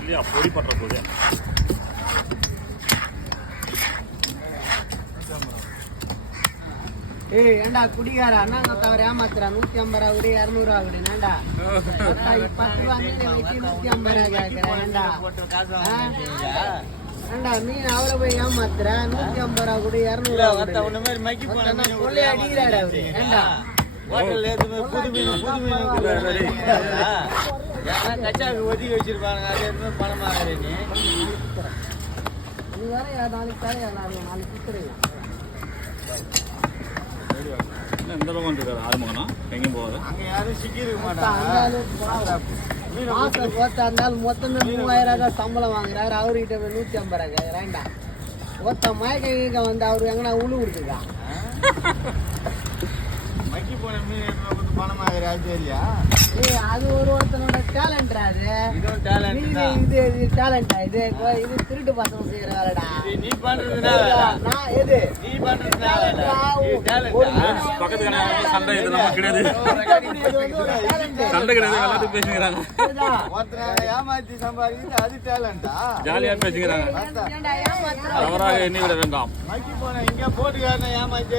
இல்லையா பொடி பண்ற போது ஏய் ஏண்டா குடிகார அண்ணாங்க தவிர ஏமாத்துறா 150 ரூபா விடு 200 ரூபா விடு ஏண்டா 10 ரூபா மீன் வெட்டி 150 ரூபா கேட்கிறேன் ஏண்டா ஏண்டா மீன் அவரை போய் ஏமாத்துற 150 ரூபா விடு 200 ரூபா கொள்ளை அடிக்கிறாடா அவரு ஏண்டா ஒதுக்கி வச்சிருப்பாங்க அது எதுவுமே பணமாக நீ வேற நாளைக்கு தரையா நாளைக்கு சுத்துறீங்க இந்த பக்கம் வந்துருக்காரு ஆறுமுகனா எங்கேயும் போகாது அங்கே யாரும் சிக்கிருக்க மாட்டாங்க மாசம் போத்தா இருந்தாலும் மொத்தமே 3000 ரூபாய் சம்பளம் வாங்குறாரு அவர்கிட்ட போய் 150 ரூபாய் கேட்குறேன்டா ஒத்த மயக்க வந்து அவரு எங்கன்னா உழு கொடுத்துருக்கான் மக்கி போன மீன் பணமாக ஆச்சு இல்லையா அது ஒருத்தனோட டேலண்ட்ரா அது இதுவும் டேலண்ட் இது டேலண்டா இது திருட்டு பசங்க செய்யற வேலைடா நீ பண்றதுனால நான் எது நீ பண்றதுனால பக்கத்து சண்டை இது நம்ம கிடையாது சண்டை கிடையாது எல்லாத்தையும் பேசிக்கிறாங்க ஒருத்தனால ஏமாத்தி சம்பாதிக்கிறது அது டேலண்டா ஜாலியா பேசிக்கிறாங்க தவறாக எண்ணி விட வேண்டாம் மக்கி போன இங்க போட்டுக்காரனை ஏமாத்தி